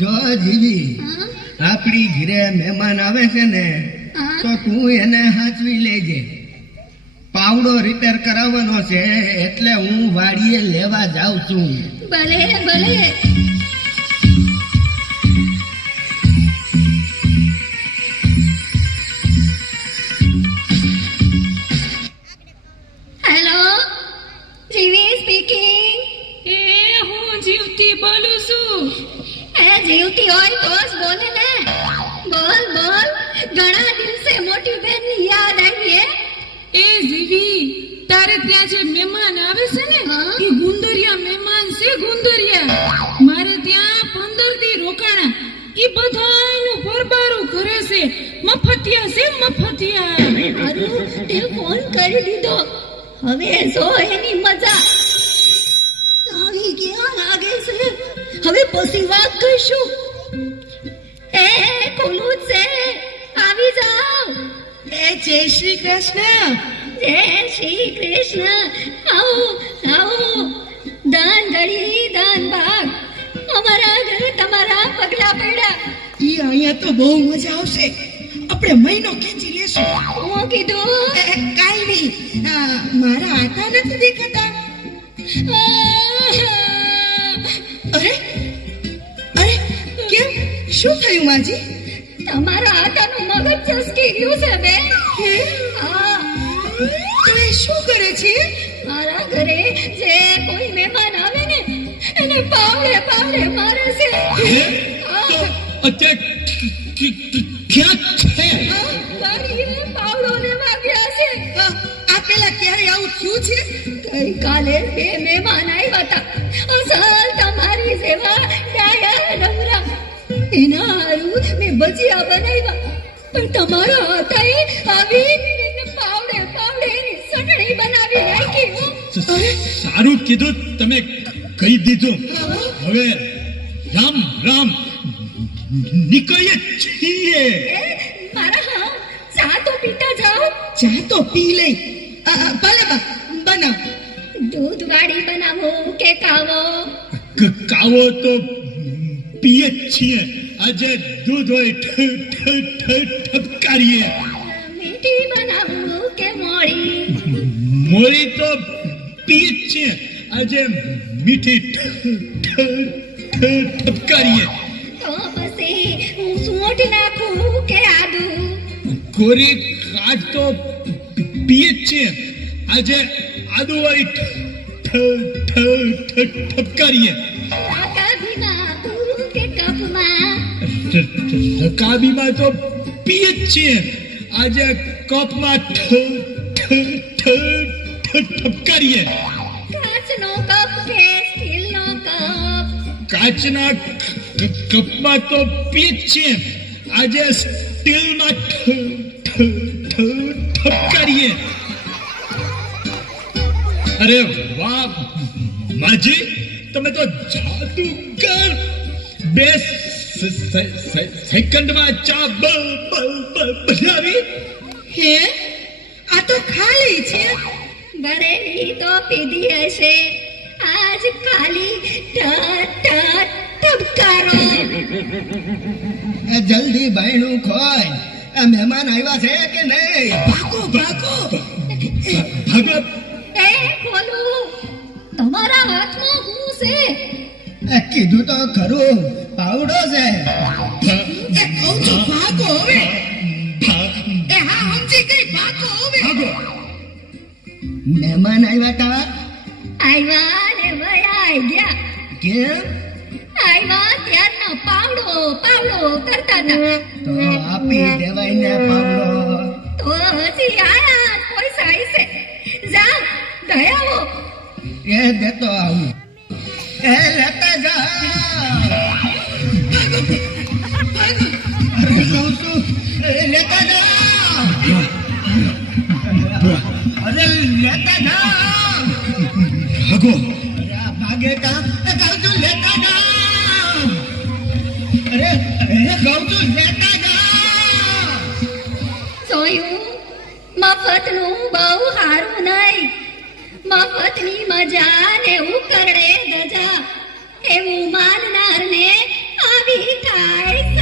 જો જીવી આપણી ઘરે મહેમાન આવે છે ને તો તું એને હાચવી લેજે. પાવડો રિપેર કરાવવાનો છે એટલે હું વાડીએ લેવા જાઉં છું. ભલે ભલે. હેલો, જીવી સ્પીકિંગ. હું જીવતી બોલું છું. જીવતી હોય તો જ બોલે ને. બોલ બોલ. ઘણા દિવસે મોટી બેનની યાદ આવી હે. એ જીવી, તારે ત્યાં જે મહેમાન આવે છે ને એ ગુંદરિયા મહેમાન છે. ગુંદરિયા મારે ત્યાં 15 દી રોકાણા. એ બધાયનું પરબારું કરે છે. મફતિયા છે મફતિયા. અરુ તે ફોન કરી દીધો. હવે જો એની મજા આવી ગયા લાગે છે. હવે પછી વાત કરીશું. એ ખુલ્લું છે, આવી જાઓ. જય શ્રી કૃષ્ણ. જય શ્રી કૃષ્ણ. આવો આવો. દાન ગળી દાન ભાગ. અમારા ઘરે તમારા પગલા પડ્યા. ઈ અહીંયા તો બહુ મજા આવશે. આપણે મહિનો ખેંચી લેશું. હું કીધું કાઈ નહીં. મારા આટા નથી દેખાતા. અરે અરે કેમ, શું થયું માજી? તમારા આટાનું મગજ ચસકી ગયું છે બે. હા. તો એ શું કરે છે? મારા ઘરે જે કોઈ મહેમાન આવે ને એને પાવડે પાવડે મારે છે. ક્યાં છે? વાડીએ પાવડો લેવા ગયા છે. આ પેલા ક્યારે આવું થયું છે? ગઈકાલે બે મહેમાન આવ્યા હતા. અસલ તમારી જેવા ડાયા ડમરા. એના હારું મેં ભજીયા બનાવ્યા. પણ તમારા હાથે આવી પાવડે પાવડે એની ચટણી બનાવી નાખી. સારું કીધું તમે કહી દીધું. હવે રામ રામ નીકળીએ છીએ. મારા હા, ચા તો પીતા જાઓ. ચા તો પી લઈ. ભલે બા બનાવ. દૂધ વાળી બનાવો કે કાવો? કાવો તો પીએ જ છીએ. આજે દૂધ હોય ઠપકારીએ. મીઠી બનાવો કે મોળી? મોરી તો પીએ જ છીએ. આજે મીઠી ઠપકારીએ. તો પછી હું સૂંઠ નાખું કે આદુ? કોરી કાચ તો પીએ જ છીએ. આજે આદુ વાળી ઠપકારીએ. રકાબીમાં આપું કે કપમાં? રકાબીમાં તો પીએ જ છીએ. આજે કપમાં ઠપકારીએ. કાચનો કપ કે સ્ટીલનો કપ? કાચના કપમાં તો પીએ જ છીએ. આજે સ્ટીલમાં ઠપકારીએ. અરે વાહ માજી, તમે તો જાદુગર. 2 સેકન્ડમાં ચા બનાવી. હે, આ તો ખાલી છે. ભરેલી તો પીધી હશે. આજ ખાલી ઠપકારો. જલ્દી બાયણું ખોલ. આ મહેમાન આવ્યા છે કે નહીં? ભાગો ભાગો. ભાગો. એ ખોલું. તમારા હાથમાં શું છે? કીધું તો ખરું, પાવડો છે. કહું છું ભાગો હવે. હા, સમજી ગઈ. ભાગો હવે. ભાગો. મહેમાન આવ્યા તા? આવ્યા ને વયા ગયા. કેમ? આવ્યા ત્યારનો પાવડો પાવડો કરતા હતા. તો આપી દેવાય ને પાવડો. તો હજી આયા પૈસા હશે. જાઓ દયાવો. એ દેતો આવું. એ લેતા જા. અરે કહું છું, લેતા જા. અરે લેતા જા. ભાગો. ભાગે કા કહું છું લેતા જા. અરે કહું છું લેતા જા. જોયું, મફતનું બહુ સારું નહીં. મફતની મજા ને ઉકરડે ગજા. એવું માનનારને આવી થાય